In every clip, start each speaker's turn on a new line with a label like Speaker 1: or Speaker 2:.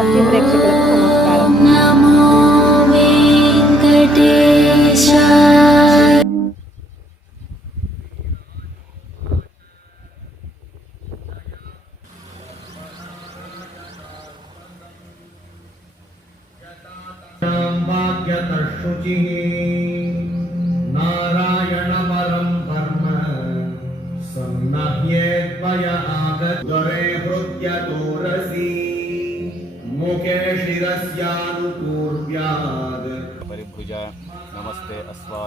Speaker 1: ಪಕ್ಷಿ ಪ್ರೇಕ್ಷಕರು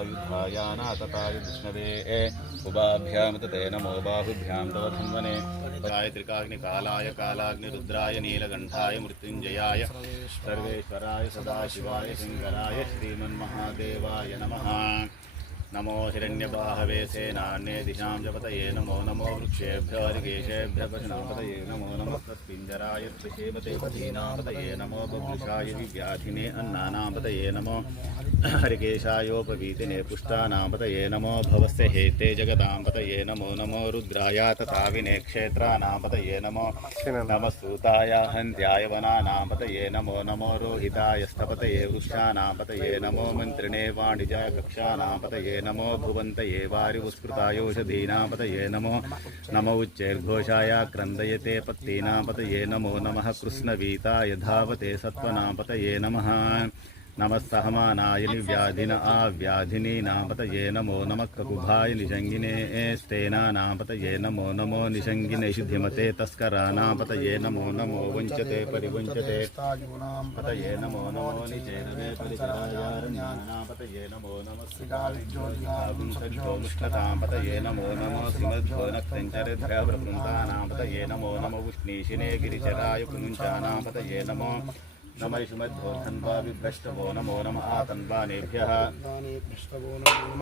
Speaker 1: अस्वायुधायानातताय विष्णवे तते नमो बाहुभ्यां तव धन्वने त्रिकाग्निकालाय, कालाग्निरुद्राय, नीलकण्ठाय, मृत्युञ्जयाय, सर्वेश्वराय, सदाशिवाय, शङ्कराय, श्रीमन्महादेवाय नमः। नमो हिरण्यबाहवे सेनान्ये दिशां च पतये नमो नमो वृक्षेभ्यो हरिकेशेभ्य पशुनापतये नमो नमस्तस्पिञ्जराय त्रिशेमते पतीनां पतये नमो बभृषाय दिव्याधिने अन्नानां पतये नमो हरिकेशायोपवीतिने पुष्टानां पतये नमो भवस्य हेते जगतां पतये नमो नमो रुद्राय तथाविने क्षेत्राणां पतये नमो नमः सूताय हन्त्याय वनानां नमो नमो रोहिताय स्थपतये वृक्षाणां पतये नमो मन्त्रिणे वाणिजाय कक्षाणां पतये नमो भुवन्तये वारिवस्कृतायोषधीनां पतये नमो नमो उच्चैर्घोषाय क्रन्दयते पत्तीनां पतये नमो नमः कृष्णवीताय धावते सत्त्वनां पतये नमः नमः सहमानाय निव्याधिन आव्याधिनीनां पतये नमो नमः ककुभाय निषङ्गिने स्तेनानां पतये नमो नमो निषङ्गिनेषु धिमते तस्कराणां पतये नमो नमो वञ्चते परिवञ्चते पतये नमो नमो निचेनवे परिचरायारण्यानां पतये नमो नमः सिद्धाविंशज्योमुष्णतां पतये नमो नमो सिमध्वो नक्तञ्चरिद्भयप्रवृन्तानां पतये नमो नमो उष्णीशिने गिरिचराय पुमुञ्चानां पतये नमो नम इषुमध्वो धन्वा विभ्रष्टवो नमो नम आतन्वानेभ्यः।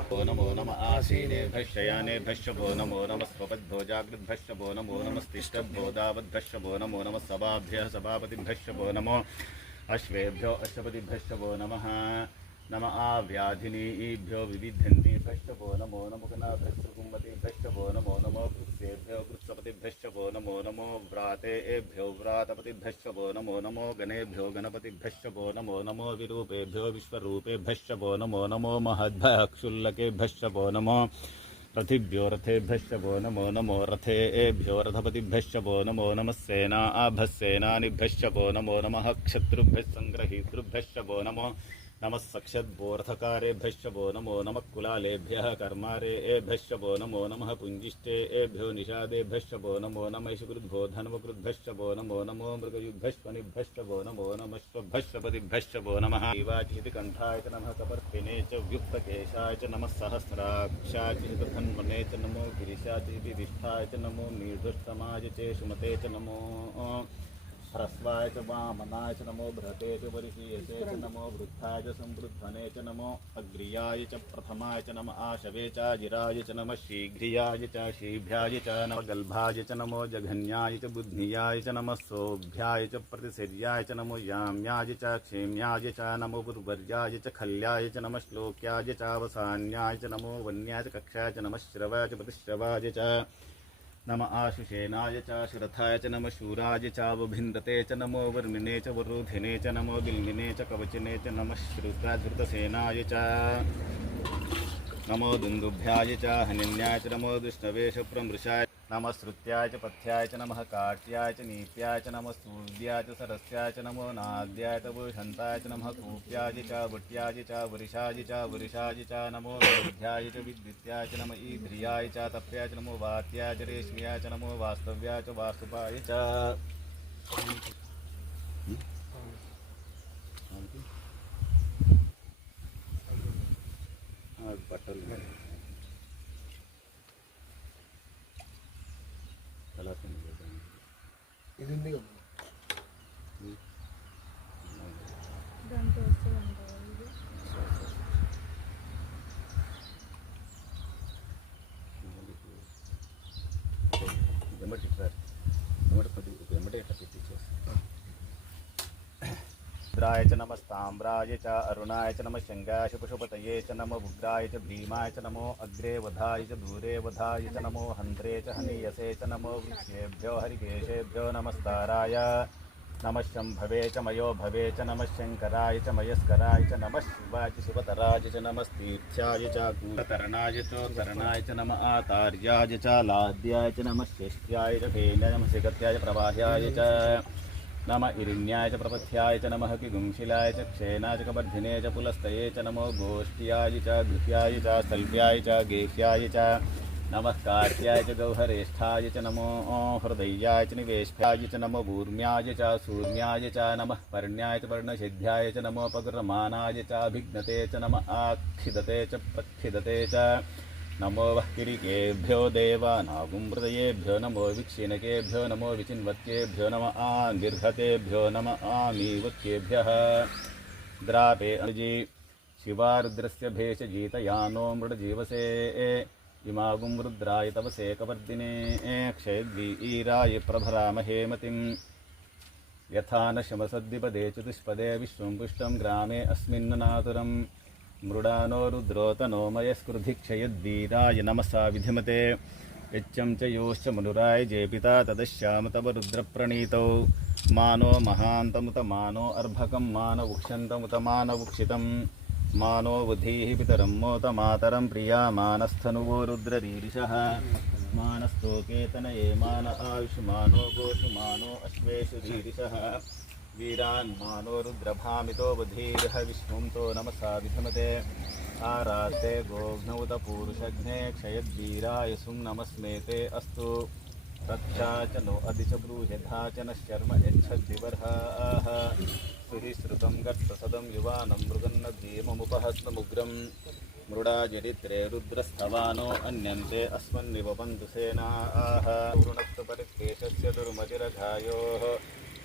Speaker 1: भो नमो नम आसीनेभ्यशयानेभ्यश्चभो नमो नमः स्वपद्भो जागृद्भ्यश्च नमो नमस्तिष्ठद्भो दावद्भ्यश्च भो नमो नमः सभाभ्यः सभापतिभ्यश्च भो नमो अश्वेभ्यो अश्वपतिभ्यश्च भो नमः। नम आव्याधिनीभ्यो विविध्यन्तीभ्यश्च भो नमो नमो गणाभ्यश्च कुम्भतीभ्यश्च भो नमो नमो भो नमो नमो व्रातेभ्यो व्रातपतिभ्यश्च भो नमो नमो गणेभ्यो गणपतिभ्यश्च भो नमो नमो विरूपेभ्यो विश्वरूपेभ्यश्च नमो नमो महद्भ्यः क्षुल्लकेभ्यश्च नमो रथिभ्यो रथेभ्यश्च भो नमो नमो रथेभ्यो रथपतिभ्यश्च भो नमो नमः सेना आभस्सेनानिभ्यश्च भो नमो नमः क्षत्रुभ्यः सङ्ग्रहीतृभ्यश्च भो नमो नमः सक्षद्बोर्थकारेभ्यश्च भो नमो नमः कुलालेभ्यः कर्मारेभ्यश्च भो नमो नमः पुञ्जिष्टेभ्यो निषादेभ्यश्च भो नमो नमः धन्वकृद्भ्यश्च भो नमो नमो मृगयुभ्यश्वनिभ्यश्च नमो नमश्वभ्यश्वपतिभ्यश्च भो नमः। शिवाचिति कण्ठाय च नमः कपर्थिने च व्युक्तकेशाय च नमः सहस्राक्षाय च नमो गिरिशाचिति च नमो नीर्धस्तमाय च सुमते च नमो ह्रस्वाय च वामनाय च नमो बृहते च वरिशीयसे च नमो वृद्धाय च संवृद्धने च नमो अग्र्याय च प्रथमाय च नम आशवे च जिराय च नमः शीघ्रियाय च शीभ्याय च नम गल्भाय च नमो जघन्याय च बुद्धियाय च नमः सोभ्याय च प्रतिशिर्याय च नमो याम्याय च क्षेम्याय च नमो गुरुवर्याय च खल्याय च नमः श्लोक्याय च अवसान्याय च नमो वन्याय च कक्षाय च नमः श्रवाय च प्रतिश्रवाय च नम आशुषेनाय च श्रथाय च, नम शूराय चावभिन्दते च, नमो वर्णिने च, वरुधिने च, नमो बिल्मिने च, कवचिने च, नमः श्रुताधृतसेनाय च। नमो दुन्दुभ्याय च, हनिन्याय च, नमो दुष्णवेशप्रमृषाय नमस्ृत्याय च पथ्याय च नम काट्याय च नीत्याय च नम सूर्याय च सरस्याय च नमो नाद्याय च वृषन्ताय च नम कूप्याय च वट्याय च वृषाय च वृषाय च नमो विद्याय च विद्युत्याय च नम ईद्रियाय च तप्याय च नमो वात्याय च रेश्म्याय च नमो वास्तव्याय च वास्तुपाय च। हम्म। बटन Hindi ko. रुद्राय च नमस्ताम्राय च अरुणाय च नमः शङ्गाय च नमो उग्राय च भीमाय च नमो अग्रे वधाय च दूरे वधाय च नमो हन्त्रे च हनीयसे च नमो वृक्षेभ्यो हरिकेशेभ्यो नमस्ताराय। नमः शम्भवे च मयो भवे च नमः शङ्कराय च मयस्कराय च नमः शिवाय च शिवतराय च नमस्तीर्थ्याय च कूटतरणाय च करणाय च नम आतार्याय च लाद्याय च नमः श्रेष्ठ्याय च भेन्याय नमः शिखत्याय प्रवाह्याय च। नम इरिण्याय च प्रपथ्याय च नमः किगुंशिलाय च क्षेनाय च कवर्धिने च पुलस्तये च नमो गोष्ठ्याय च गृह्याय च स्थल्प्याय च गेह्याय च नमः कार्त्याय च गौहरेष्ठाय च नमो हृदय्याय च निवेष्ठाय च नमो भूर्म्याय च सूर्म्याय च नमः पर्ण्याय च पर्णसिद्ध्याय च नमो पगर्मानाय च अभिघ्नते च नम आक्षिदते च प्रक्षिदते च नमो वः किरिकेभ्यो देवानागुं हृदयेभ्यो नमो विक्षिणकेभ्यो नमो विचिन्वत्येभ्यो नम आङ्गिर्हतेभ्यो नम आमीवत्येभ्यः द्रापे अनुजी, शिवारुद्रस्य भेषजीतयानो मृडजीवसे, इमागुं रुद्राय तव सेकवर्दिने क्षयद्वीराय प्रभरामहे मतिम् यथा न शमसद्विपदे चतुष्पदे विश्वं पुष्टं ग्रामे మృడానో రుద్రోతనోమయస్కృధిక్షయద్వీరాయ నమసా విధిమతే. యచ్చం చ యోశ్చ మనురాయ జేపిత తదశ్యామ తవ రుద్రప్రణీతౌ మానో మహాంతముత మానో అర్భకం మాన ఉక్షంతముత మాన ఉక్షితం. మానో బుధీ పితరం మోత మాతరం ప్రియా మానస్థనువో రుద్రరీరిష. మానస్థోకేతన ఏ మాన ఆయుషు మానో గోషు మానో అశ్వేషు రీరిష. वीरान् मानो रुद्रभामितो बुधिर्ह विष्णुं तो नमसा विधमते आराते गोघ्नौत पूरुषघ्ने क्षयद्वीराय सुं नमस्मेते अस्तु। रक्षा च नो अधि च ब्रूह्यथा च नः शर्म यच्छद्विवर्हाः सुहिश्रुतं गर्तसदं युवानं मृगन्न धीममुपहस्तमुग्रं मृडा जरित्रे रुद्रस्थवानो अन्यन्ते अस्मन्निवपन्तु सेनाः वृणस्तु परिकेशस्य दुर्मतिरघायोः।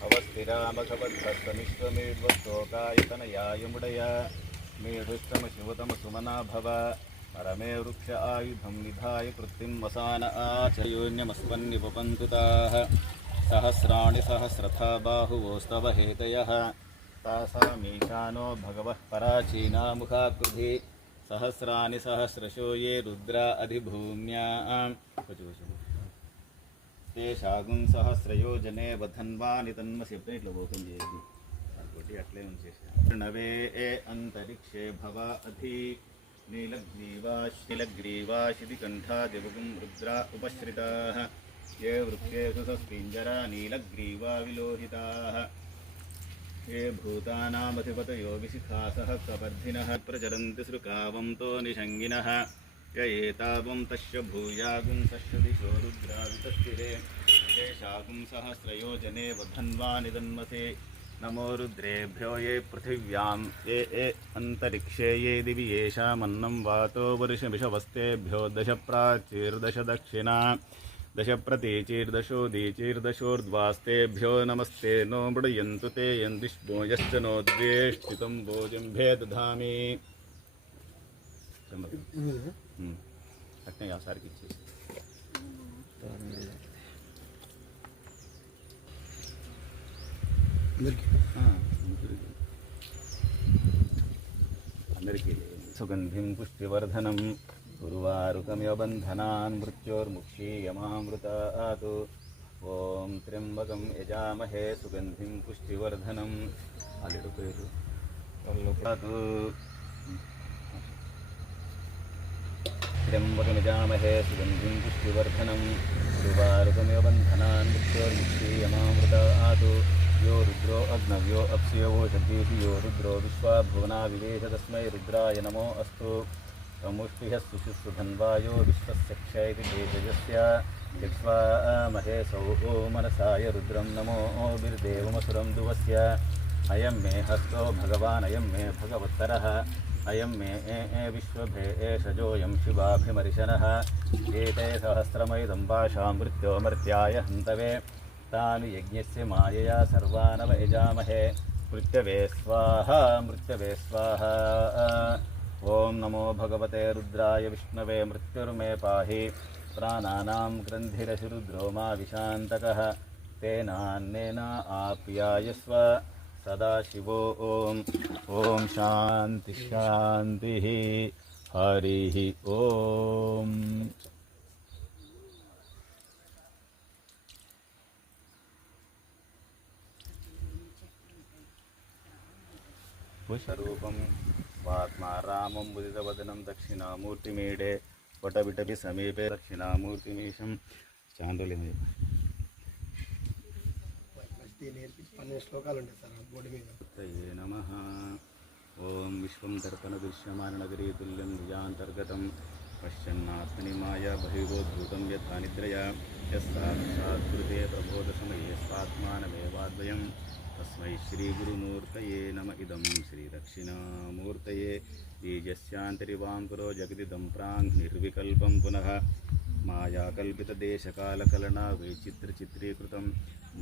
Speaker 1: अवस्थिरामघवद्धस्तनिष्वमेध्वस्तोकायतनयाय मुडय। मेढुष्टमशिवतमसुमना भव परमे वृक्ष आयुधं निधाय कृत्तिं वसान आचयोन्यमस्वन्निपपन्तु ताः सहस्राणि सहस्रथा बाहुवोस्तव हेतयः। तासामीशानो भगवः पराचीना मुखाकृधि सहस्राणि सहस्रशो ये रुद्रा अधिभूम्याम् తేషాగుం సహస్రయోజనే బధన్వాని తన్మసి ఇట్లా ఓపెన్ చేసి ఒకటి అట్లే ఉంచేసి నవే ఏ అంతరిక్షే భవ అధి నీలగ్రీవాశిలగ్రీవాశితికంఠాదివగుం రుద్రా ఉపశ్రితా ఏ వృక్షేషు సస్పింజరా నీలగ్రీవా విలోహితా ఏ భూతానామధిపతయో విశిఖాస కవర్ధిన ప్రచలంతి సృకావంతో నిషంగిన य एतावं तस्य भूयागुं नमो रुद्रेभ्यो ये पृथिव्यां, ये ये अन्तरिक्षे ये दिवि येषामन्नं वातो वर्षमिषवस्तेभ्यो दश प्राचीर्दश दक्षिणा दश प्रतीचीर्दशोदीचीर्दशोर्ध्वास्तेभ्यो नमस्ते नो मृडयन्तु ते यन्दिष्णो यश्च नो द्वेष्टितं भोजम्भे दधामि అట్నే ఒకసారికి ఇచ్చేసి
Speaker 2: అందరికీ
Speaker 1: అందరికీ సుగంధిం పుష్టివర్ధనం గురువారుకమివ బంధనాన్ మృత్యోర్ముక్షీయమామృతాతు ఓం త్ర్యంబకం యజామహే సుగంధిం పుష్టివర్ధనం అల్లుడు పేరు त्र्यम्बकमिजामहे सुगन्धिं पुष्टिवर्धनं गुरुवारुकमिव बन्धनान् मृत्योर्मुक्षीयमामृतातु यो रुद्रो अग्नव्यो अप्स्यो वोषद्वेषि यो रुद्रो विश्वाभुवना विवेश तस्मै रुद्राय नमो अस्तु समुष्टिः सुषुसुधन्वायो विश्वस्य क्षयति तेजस्य यक्ष्वामहे सौ मनसाय रुद्रं नमो बिर्देवमसुरं दुवस्य अयं मे हस्तो भगवान् मे भगवत्तरः अयं मे, ए ए, विश्वभे एषजोऽयं शिवाभिमर्शनः। एते सहस्रमयुधं पाशां मृत्योमर्त्याय हन्तवे। तानि यज्ञस्य मायया सर्वानव यजामहे। मृत्यवे स्वाहा मृत्यवे स्वाहा। ॐ नमो भगवते रुद्राय विष्णवे मृत्युर्मे पाहि। प्राणानां ग्रन्थिरशिरुद्रो मा विशान्तकः। तेनान्नेन आप्यायस्व। सदाशिवो। ओम ओम शांति शांति हरि ओम। स्वरूपम महात्मा रामं उदितवदनं दक्षिणामूर्तिमीडे वटविटपि समीपे
Speaker 2: दक्षिणामूर्तिमीशं चाण्डुलिमे పన్నెండు శ్లోకాలు ఉంటాయి సార్ బోర్డు మీద.
Speaker 1: తయే నమ. ఓం విశ్వం దర్పణ దృశ్యమాన నగరీ తుల్యం నిజాంతర్గతం పశ్యన్నాత్మని మాయా బహిర్వోద్భూతం యథా నిద్రయా యస్సాక్షాత్కృతే ప్రబోధసమయే స్వాత్మానమేవాద్వయం. తస్మై శ్రీగురుమూర్తయే నమ ఇదం శ్రీదక్షిణామూర్తయే. బీజస్యాంతరివాంకురో జగదిదం ప్రాంగ్ నిర్వికల్పం పునః. మాయాకల్పితదేశకాలకలనా వైచిత్రచిత్రీకృతం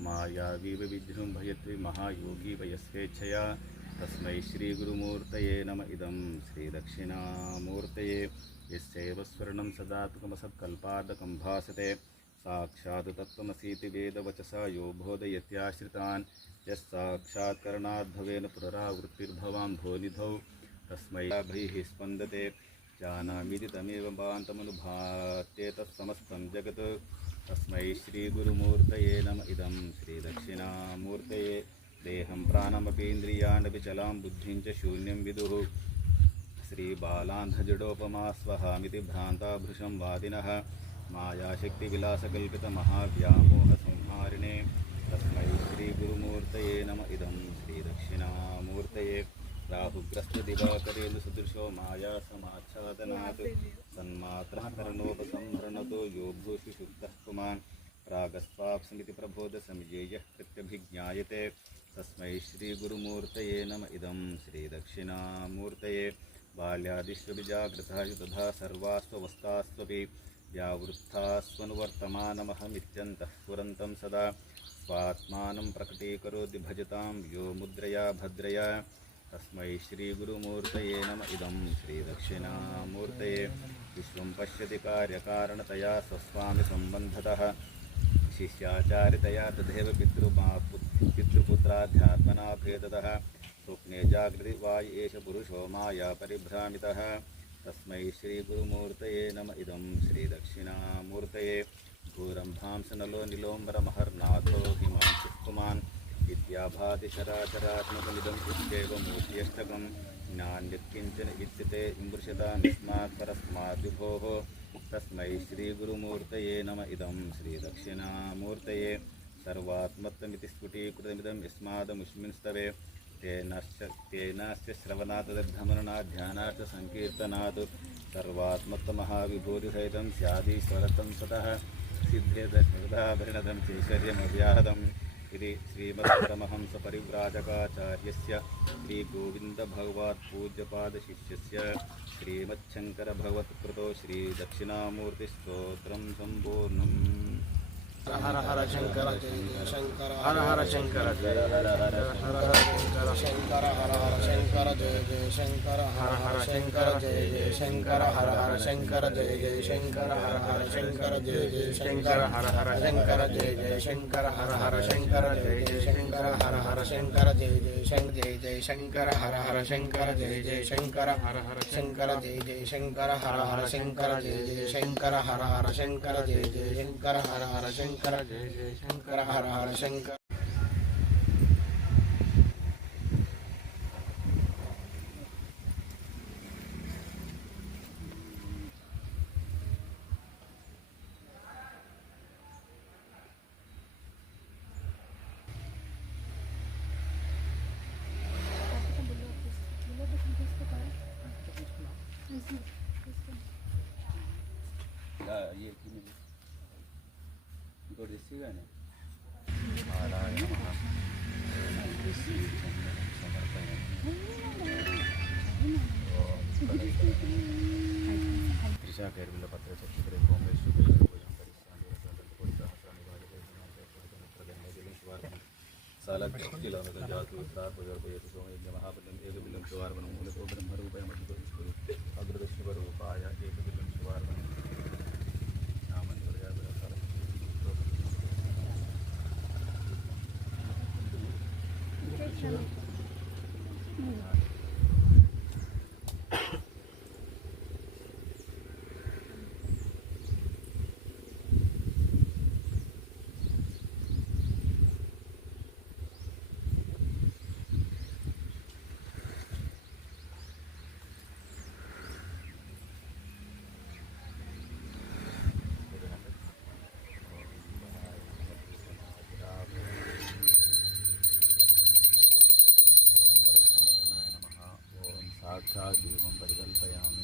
Speaker 1: मायावीव विजृम्भयत्वि महायोगी वयस्वेच्छया तस्म श्रीगुरमूर्त नम इदं श्रीदक्षिणामूर्तये यस्यैव स्वर्णं सदा त्वमसत्कल्पादकं भासते साक्षात् तत्त्वमसीति वेदवचसा यो बोधयत्याश्रितान् यस्साक्षात्करणाद्भवेन पुनरावृत्तिर्भवां भोनिधौ तस्मै स्पंदते स्पन्दते जानामीति तमेव बान्तमनुभाते तत्समस्तं जगत् तस्म श्रीगुरमूर्त नम इदं श्रीदक्षिणामूर्तये। देहं प्राणमपीन्द्रियाणपि चलां बुद्धिं च शून्यं विदुः। भ्रांता स्वहामिति भ्रान्ताभृशं वादिनः। मायाशक्तिविलासकल्पितमहाव्यामोहसंहारिणे तस्मै श्रीगुरुमूर्तये नम इदं श्रीदक्षिणामूर्तये। राहुग्रस्तदिवाकरेन्दुसदृशो मायासमाच्छादनात्। सन्मात्रः करणोपसंहरणतो यो भूषिषुक्तः पुमान्। रागस्वाप्समिति प्रबोधसंज्ञेयः प्रत्यभिज्ञायते तस्मै श्रीगुरुमूर्तये नम। इदं श्रीदक्षिणामूर्तये। बाल्यादिष्वभिजागृतः तथा सर्वास्वस्थास्त्वपि व्यावृत्थास्वनुवर्तमानमहमित्यन्तः स्फुरन्तं सदा। स्वात्मानं प्रकटीकरोति भजतां। यो मुद्रया भद्रया। तस्मै श्रीगुरुमूर्तये नम। इदं श्रीदक्षिणामूर्तये विश्वं पश्यति कार्यकारणतया स्वस्वामिसम्बन्धतः। शिष्याचारितया तथैव पितृमा पितृपुत्राध्यात्मना भेदतः स्वप्ने जागृति वाय एष पुरुषो माया परिभ्रामितः। तस्मै श्रीगुरुमूर्तये नम। इदं श्रीदक्षिणामूर्तये। घोरं भांसनलो निलोम्बरमहर्नाथो हिमांशुः पुमान् विद्याभातिशराचरात्मकमिदं इत्येव मूर्त्यष्टकं नान्यत्किञ्चन इत्यते इमृषतामस्मात् परस्मात् विभोः तस्मै श्रीगुरुमूर्तये नम इदं श्रीदक्षिणामूर्तये। सर्वात्मत्वमिति स्फुटीकृतमिदं यस्मादमुष्मिंस्तवे। तेनश्च तेनाश्च च सङ्कीर्तनात् सर्वात्मत्वमहाविभूतिसहितं स्यादीश्वरतं स्वतः चैश्वर्यमव्याहतम् ఇది శ్రీమద్పరమహంస పరివ్రాజకాచార్య శ్రీగోవిందభగవత్పూజ్యపాదశిష్య శ్రీమచ్చంకరభగవత్కృత శ్రీదక్షిణామూర్తిస్తోత్రం
Speaker 2: సంపూర్ణం హర హర శంకర జయ జయ శంకర
Speaker 3: హర హర శంకర జయ
Speaker 2: హర హర శంకర హర హర శంకర జయ జయ శంకర హర హర శంకర జయ జయ శంకర హర హర శంకర జయ జయ శంకర హర హర శంకర జయ జయ శంకర హర హర శంకర జయ జయ శంకర హర హర శంకర జయ జయ శంకర హర హర శంకర జయ జయ శంకర జయ జయ శంకర హర హర శంకర జయ జయ శంకర హర హర శంకర జయ జయ శంకర హర హర శంకర జయ జయ శంకర హర హర శంకర జయ జయ శంకర హర హర శంకర शंकर। जय जय शंकर। हर हर शंकर।
Speaker 1: हाँ, ये ఇంకోటి తీసి కానీ అలాగే త్రిషా గర్భిల పత్ర చక్ర కాంగ్రెస్ సాలాక్షిలానుగ జాతు ప్రార్పయోపయతి సోమయజ్ఞ మహాబలం ఏక బిలం సువార్పణం మూలకో బ్రహ్మరూపయమతి అగ్రదర్శివరూపాయ ఏక साथ जीवन परिकल्पयामि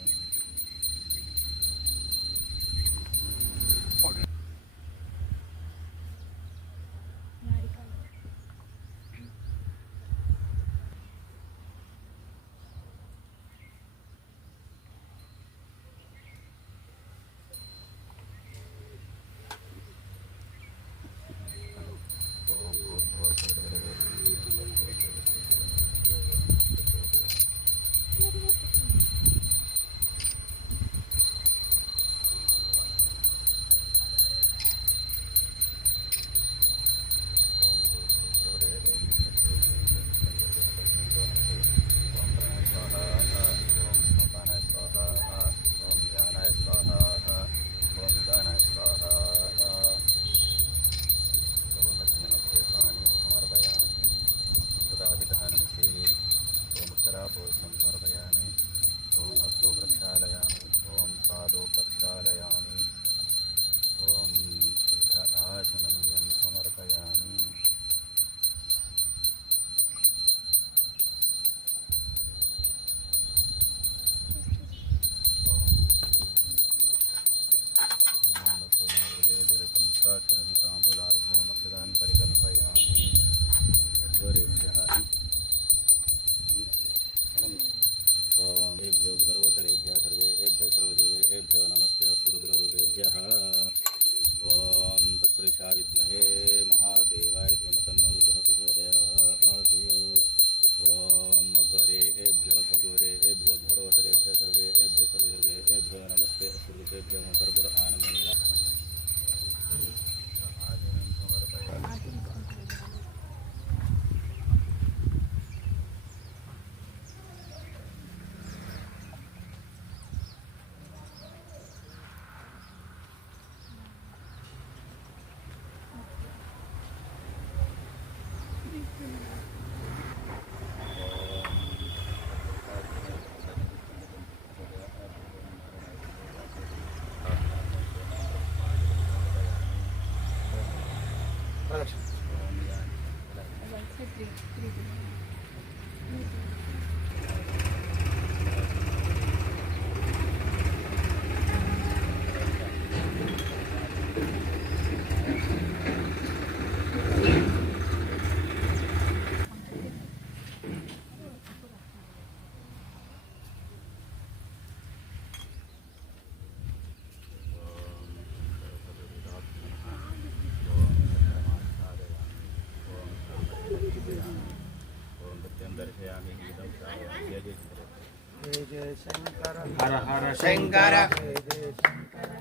Speaker 2: हर हर शंकर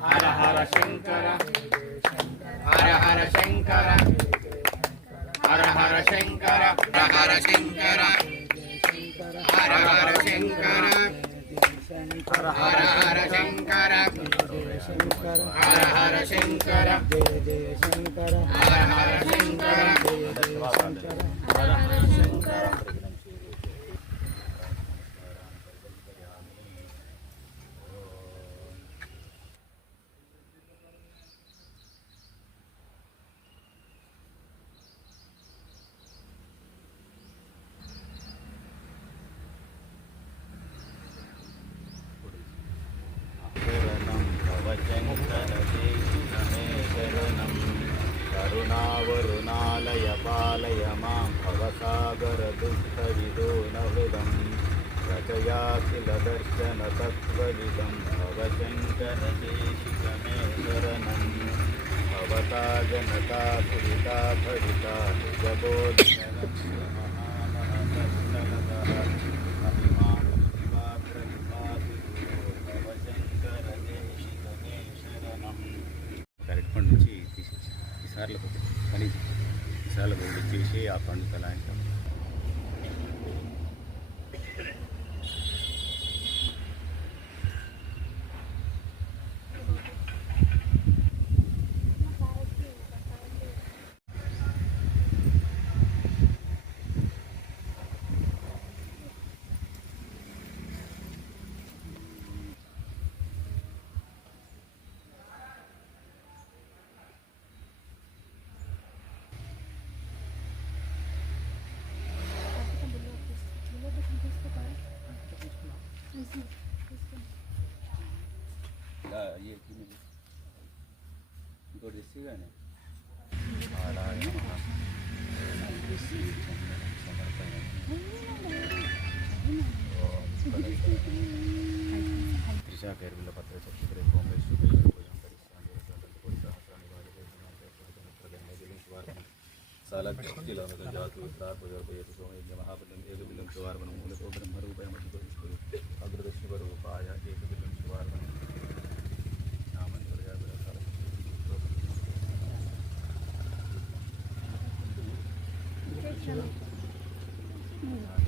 Speaker 4: हर हर
Speaker 2: शंकर
Speaker 4: हर हर
Speaker 2: शंकर
Speaker 4: हर हर शंकर
Speaker 2: हर हर शंकर हर हर शंकर हर हर शंकर हर हर शंकर हर हर शंकर हर हर शंकर
Speaker 1: जनता भुरिता
Speaker 4: भरिता निजबोधिनम् త్రిషా గైర్విల్ల పత్రచక్షకుడు కోమేశ్వరు సాలక్షిలావక జాతు తార్పయోపయతి సోమయజ్ఞ మహాబలం ఏకబిల్లం సువార్మణం మూలకో బ్రహ్మరూపయమతి అగ్రదర్శివరూపాయ ఏకబిల్లం ఓం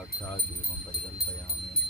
Speaker 1: साक्षात् एवं परिकल्पयामि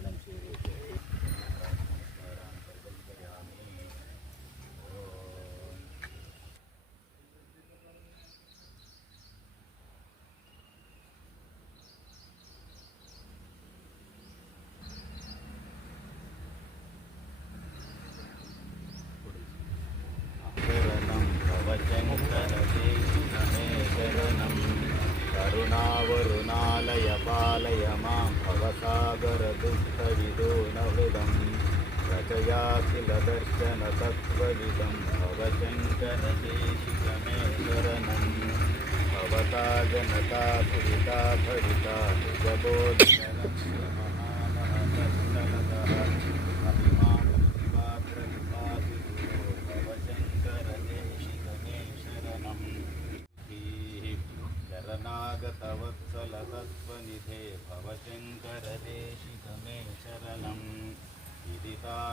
Speaker 1: भवता जनता दुरिता भरिता शरणागतवत्सलतत्त्वनिधे भवशङ्करदेशिकमे शरणम्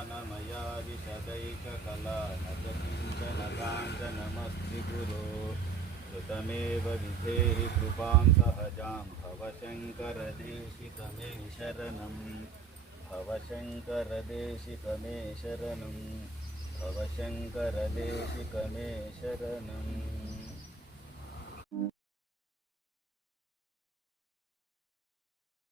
Speaker 1: न च किंचन काञ्चनमस्ति गुरो कृतमेव विधेहि कृपां सहजां भवशङ्करदेशिकमे शरणम् भवशङ्करदेशिकमे शरणं। भवशङ्करदेशिकमे शरणम्